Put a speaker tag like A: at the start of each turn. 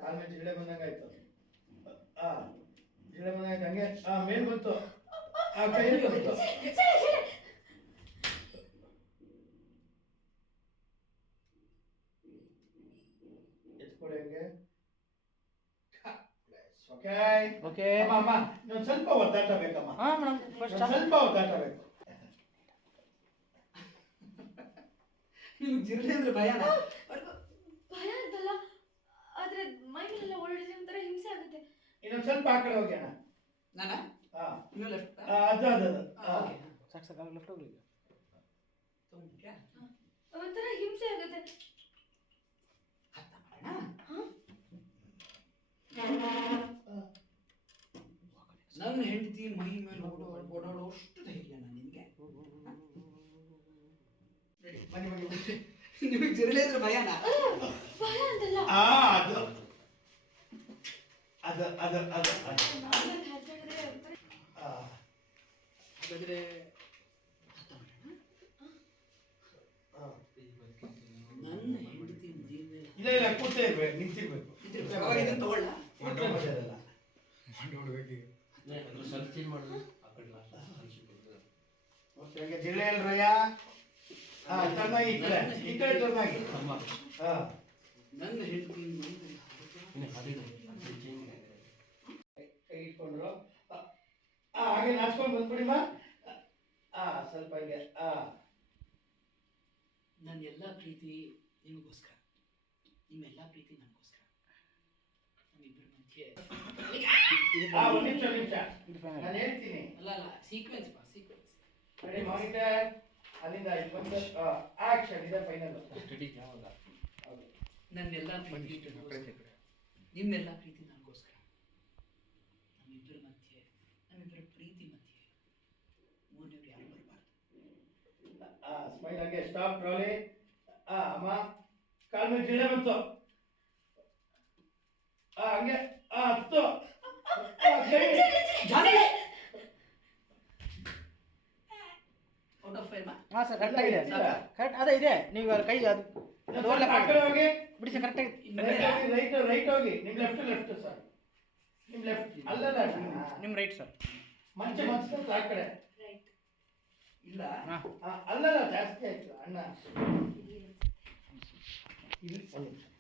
A: ಕಾಲ್ ಮೇಲೆ ಜಿರಳೆ ಬಂದಂಗ ಆಯ್ತು. ಜಿರಳೆ ಬಂದಂಗ ಹಂಗೆ ಮೇಲ್ ಬಂತು. ಕೈ ಬಂತು. ಎತ್ಕೊಡಿ ಹಂಗೆ. ಓಕೆ ಅಮ್ಮ ಇನ್ನೊಂದು ಸ್ವಲ್ಪ ಒದ್ದಾಟ ಬೇಕಮ್ಮ. ಸ್ವಲ್ಪ ಒದ್ದಾಟ ಬೇಕು.
B: ನಿಮ್ಗೆ ಜಿರಳೆ ಅಂದ್ರೆ ಭಯನ?
C: ಭಯ ಅಂತಲ್ಲ, ಆದ್ರೆ ಮೈಗೆಲ್ಲ ಓಡಾಡಿದ್ರೆ ಒಂಥರ ಹಿಂಸೆ ಆಗುತ್ತೆ.
A: ಇನ್ನೊಂದು ಸ್ವಲ್ಪ ಆ ಕಡೆ ಹೋಗಿ ಅಣ್ಣ.
B: ನಾನ ಇನ್ನು ಲೆಫ್ಟ್
A: ಅದು
B: ಸಾಕು ಸಾಕು ಲೆಫ್ಟ್ ಹೋಗ್ಲಿ.
C: ಒಂಥರ ಹಿಂಸೆ ಆಗುತ್ತೆ.
B: ನನ್ನ ಹೆಂಡತಿ ಮೈ ಮೇಲೆ ಓಡಾಡೋಷ್ಟು ಧೈರ್ಯ ನಿಮಗೆ? ನಿಮಗೆ ಜಿರಳೆ ಅಂದ್ರೆ ಭಯನ?
C: ಭಯ ಅಂತಲ್ಲ,
A: ಅದು ಅದು ಅದು ಅದು
B: ಹಾಗಾದ್ರೆ ನನ್ನ ಹೆಂಡತಿ ಮೈ ಮೇಲೆ
A: ಇಲ್ಲ ಇಲ್ಲ ಕೂತೇ ಇರ್ಬೇಕು, ನಿಂತಿರ್ಬೇಕು.
B: ತಗೊಳ್ಳ
A: ಜಿರಳೆ ಅಲ್ರಯ್ಯ. ಟರ್ನಾಗಿ ಈ ಕಡೆ ಟರ್ನಾಗಿ.
B: ನನ್ನ ಹೆಂಡತಿ
A: ಕೈ ಇಟ್ಕೊಂಡ್ರು. ಹಾಗೆ ನಾಚ್ಕೊಂಡು ಬಂದ್ಬಿಡಿಮ್ಮ. ಸ್ವಲ್ಪ ಹಂಗೆ.
B: ನನ್ನ ಎಲ್ಲ ಪ್ರೀತಿ ನಿಮಗೋಸ್ಕರ, ನಿಮ್ಮೆಲ್ಲ ಪ್ರೀತಿ ನನಗೋಸ್ಕರ. ನಮ್ಮಿಬ್ಬರ ಮಧ್ಯೆ
A: ಒಂದು ನಿಮಿಷ ನಾನು ಹೇಳ್ತೀನಿ.
B: ಅಲ್ಲ ಸೀಕ್ವೆನ್ಸ್
A: ರೆಡಿ ಮಾನಿಟರ್. ಅಲ್ಲಿಂದ ಇಲ್ಲಿ ಬಂದು ಆಕ್ಷನ್. ಇದೆ ಫೈನಲ್.
B: ನನ್ನೆಲ್ಲ ಪ್ರೀತಿ ನಿಮ್ಮೆಲ್ಲ ಪ್ರೀತಿ ನನಗೋಸ್ಕರ. ನಮ್ಮಿಬ್ಬರ ಮಧ್ಯೆ, ನಮ್ಮಿಬ್ಬರ ಪ್ರೀತಿ ಮಧ್ಯೆ ಮೂರನೇವ್ರು ಯಾರು ಬರಬಾರ್ದು.
A: ಸ್ಮೈಲ್ ಹಂಗೆ. Stop trolley. ಅಮ್ಮ ಕಾಲ್ ಮೇಲೆ ಜಿರಳೆ ಬಂತು. ಹಂಗೆ ಹತ್ತು.
B: Out of five.
D: Sir correct ಆಗಿದೆ. ಕರೆಕ್ಟ್ ಅದೇ ಇದೆ. ನೀವು ಕೈ ಅದು
A: ಆ ಕಡೆ ಹೋಗಿ
D: ಬಿಡಿ ಸರ್. ಕರೆಕ್ಟ್ ಆಗಿದೆ.
A: ರೈಟ್ ಹೋಗಿ. ನಿಮ್ ಲೆಫ್ಟ್ ಸರ್. ನಿಮ್ ಲೆಫ್ಟ್ ಅಲ್ಲಲ್ಲ
D: ನಿಮ್ಮ ರೈಟ್ ಸರ್.
A: ಮಂಚ ಆ ಕಡೆ
C: ರೈಟ್
A: ಇಲ್ಲ. ಅಲ್ಲಲ್ಲ ಜಾಸ್ತಿ ಆಯ್ತು ಅಣ್ಣ. ಇಲ್ಲಿ